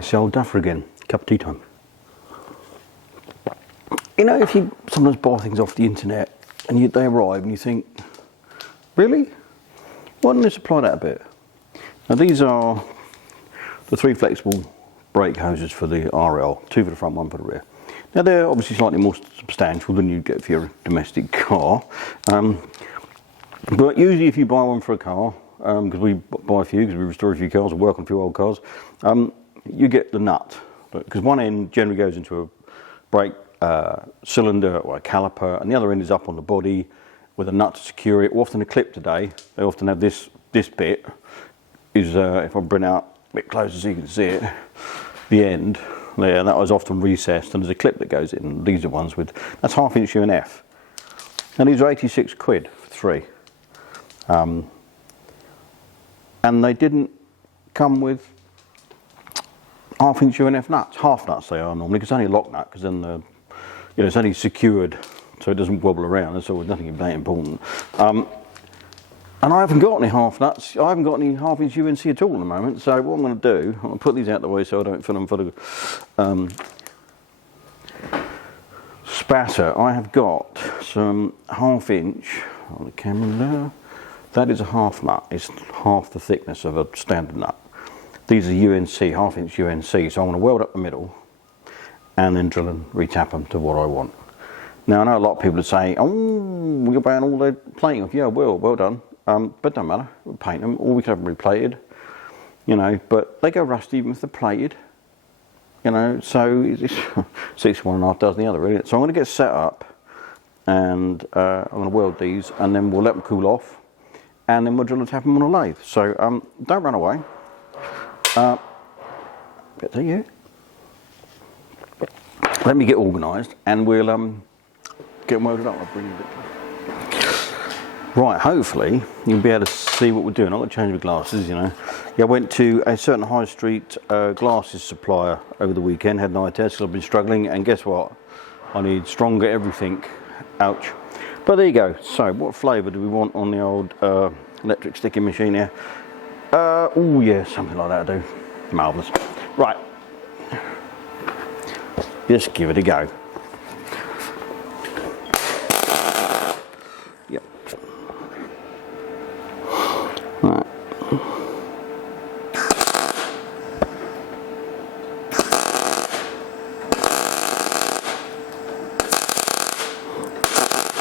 Hi, Sal Duffer again. Cup of tea time. You know, if you sometimes buy things off the internet and they arrive and you think, really? Why don't they supply that a bit? Now these are the 3 flexible brake hoses for the RL, 2 for the front, 1 for the rear. Now they're obviously slightly more substantial than you'd get for your domestic car. But usually if you buy one for a car, because we buy a few, because we restore a few cars and work on a few old cars, you get the nut. Because one end generally goes into a brake cylinder or a caliper, and the other end is up on the body with a nut to secure it. Or often a clip today, they often have this bit, is if I bring it out a bit closer so you can see it, the end there, that was often recessed, and there's a clip that goes in. These are ones with, that's 1/2 inch UNF. And these are 86 quid for 3. And they didn't come with 1/2 inch UNF nuts, half nuts they are normally, because it's only a lock nut, because then it's only secured so it doesn't wobble around. That's always nothing that important. And I haven't got any half nuts. I haven't got any 1/2 inch UNC at all at the moment. So what I'm going to do, I'm going to put these out the way so I don't fill them full of spatter. I have got some 1/2 inch on the camera there. That is a half nut. It's half the thickness of a standard nut. These are UNC, 1/2 inch UNC. So I'm going to weld up the middle and then drill and retap them to what I want. Now I know a lot of people are saying, oh, we're buying all the plating off. Yeah, well done. But don't matter, we'll paint them, or we can have them replated, but they go rusty even if they're plated, so it's 6 one and a half dozen the other, really. So I'm going to get set up, and I'm going to weld these, and then we'll let them cool off, and then we'll drill and tap them on a lathe. So don't run away. Get to you. Let me get organised, and we'll get them welded up. I'll bring you a bit. Right, hopefully you'll be able to see what we're doing. I'm going to change my glasses, Yeah, I went to a certain high street glasses supplier over the weekend, had an eye test, because I've been struggling, and guess what? I need stronger everything. Ouch. But there you go. So, what flavour do we want on the old electric sticking machine here? Oh yeah, something like that will do. Marvellous. Right. Just give it a go. Yep. Right.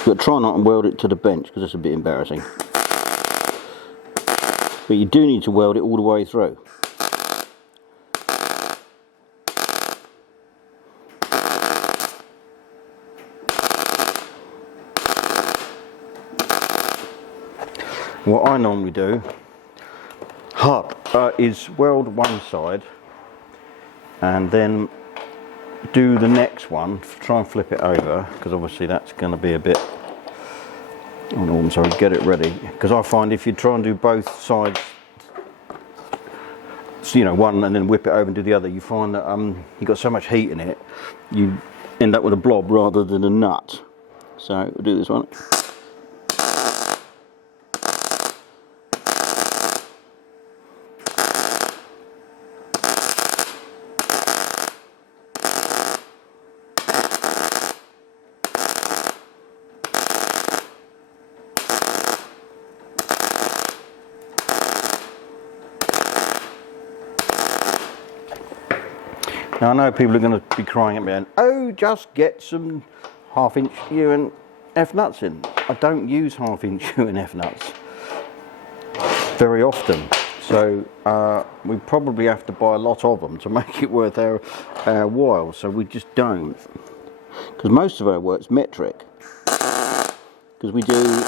But try not to weld it to the bench, because that's a bit embarrassing. But you do need to weld it all the way through. What I normally do is weld one side and then do the next one, try and flip it over, because obviously that's going to be a bit, I'm sorry, get it ready, because I find if you try and do both sides, one and then whip it over and do the other, you find that you've got so much heat in it, you end up with a blob rather than a nut. So we'll do this one. Now I know people are going to be crying at me and, oh, just get some 1/2 inch UNF nuts in. I don't use 1/2 inch UNF nuts very often, so we probably have to buy a lot of them to make it worth our while, so we just don't. Because most of our work's metric. Because we do,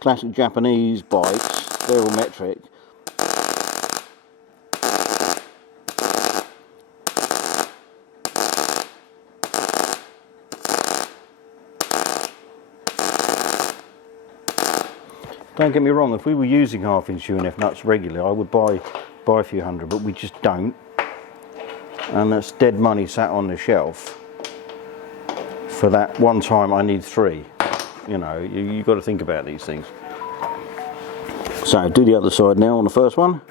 classic Japanese bikes, they're all metric. Don't get me wrong, if we were using 1/2 inch UNF nuts regularly, I would buy a few hundred, but we just don't. And that's dead money sat on the shelf. For that one time I need 3. You've got to think about these things. So do the other side now on the first one.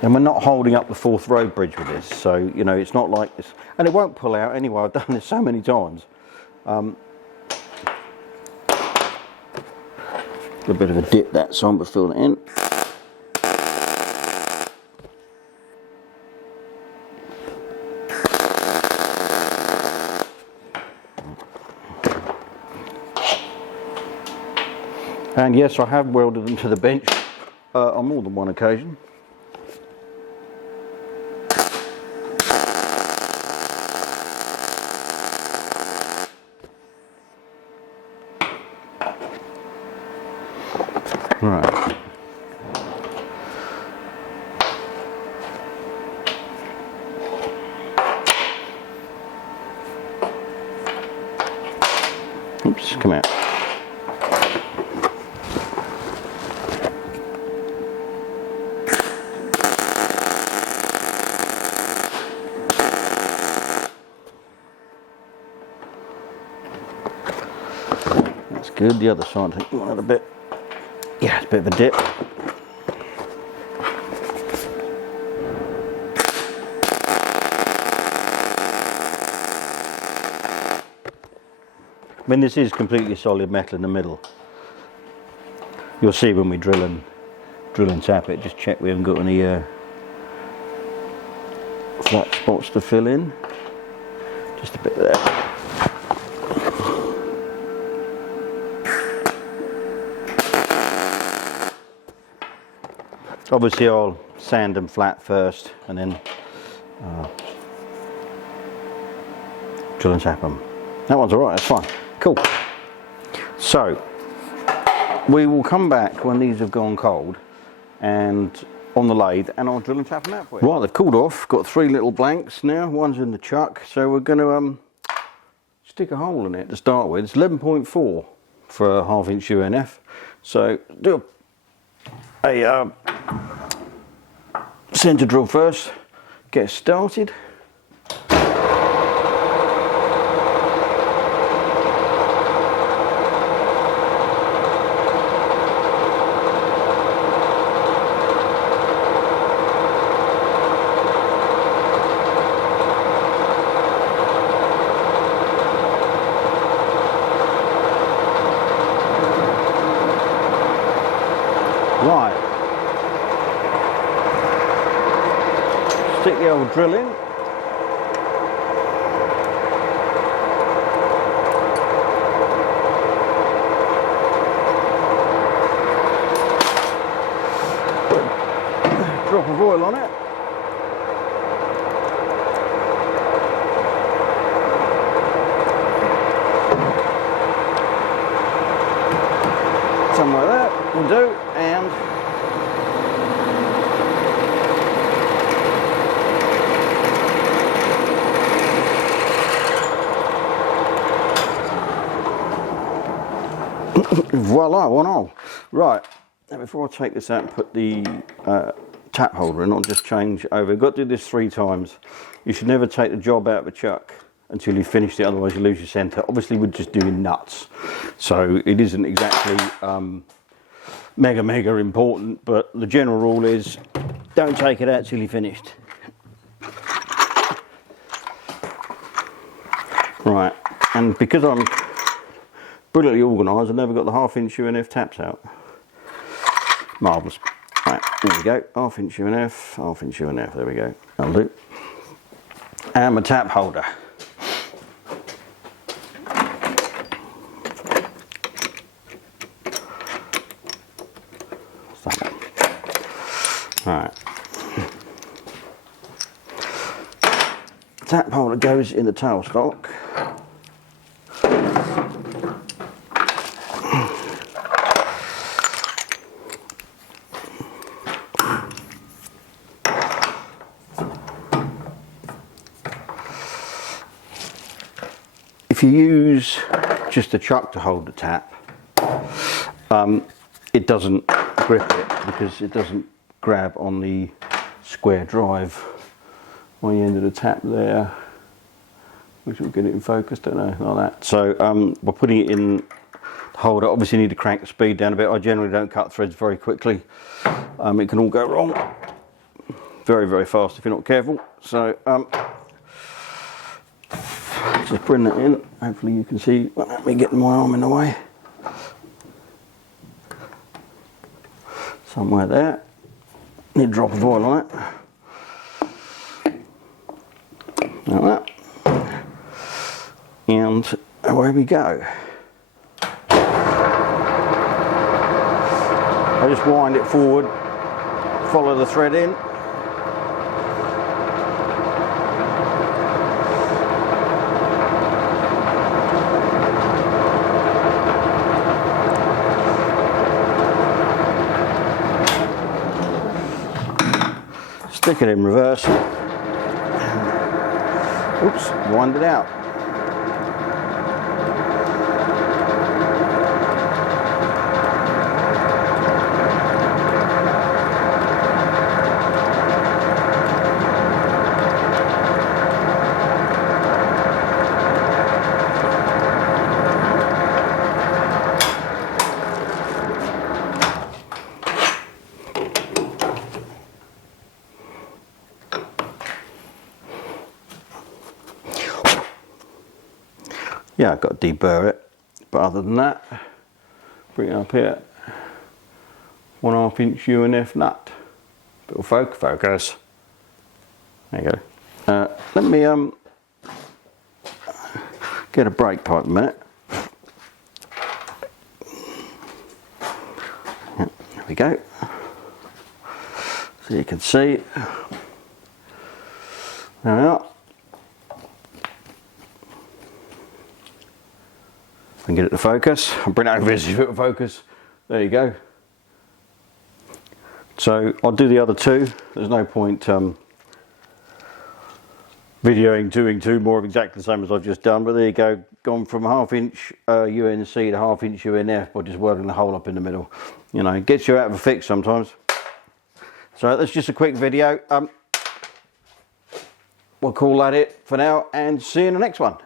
And we're not holding up the Forth Road Bridge with this, so you know it's not like this, and it won't pull out anyway. I've done this so many times. A bit of a dip that side, but fill it in. And yes, I have welded them to the bench on more than one occasion. Right. Oops, come out. That's good. The other side, I think, we want a bit. Yeah, it's a bit of a dip. I mean, this is completely solid metal in the middle. You'll see when we drill and tap it. Just check we haven't got any flat spots to fill in. Just a bit there. Obviously I'll sand them flat first and then drill and tap them. That one's alright, that's fine. Cool. So, we will come back when these have gone cold and on the lathe, and I'll drill and tap them out for you. Right, they've cooled off. Got 3 little blanks now. One's in the chuck. So we're going to stick a hole in it to start with. It's 11.4 for a 1/2 inch UNF. So do a centre drill first, get started. Right. Stick the old drill in. Drop of oil on it. Something like that will do, and voila, 1 hole. Right, now before I take this out and put the tap holder in, I'll just change over. I've got to do this 3 times. You should never take the job out of a chuck until you've finished it, otherwise you lose your centre. Obviously we're just doing nuts, so it isn't exactly mega important, but the general rule is don't take it out till you're finished. Right, and because I'm brilliantly organised, I've never got the 1/2 inch UNF taps out. Marvellous. Right, there we go, 1/2 inch UNF, 1/2 inch UNF, there we go, that'll do. And my tap holder. Right. Tap holder goes in the tailstock. If you use just a chuck to hold the tap, it doesn't grip it because it doesn't grab on the square drive on the end of the tap there, which will get it in focus, don't know, like that. So we're putting it in the holder. Obviously need to crank the speed down a bit. I generally don't cut threads very quickly. It can all go wrong very, very fast if you're not careful. So just bring that in. Hopefully you can see me getting my arm in the way. Somewhere there. Need a drop of oil on it. Like that. And away we go. I just wind it forward, follow the thread in. Stick it in reverse. Oops, wind it out. Yeah, I've got to deburr it, but other than that, bring it up here, 1/2 inch UNF nut. Bit of focus. There you go. Let me get a brake pipe a minute. There we go. So you can see. There we are. And get it to focus. I'll bring it over here so you put focus. There you go. So I'll do the other two. There's no point videoing doing two more of exactly the same as I've just done, but there you go. Gone from 1/2 inch UNC to 1/2 inch UNF by just welding the hole up in the middle. You know, it gets you out of a fix sometimes. So that's just a quick video. We'll call that it for now and see you in the next one.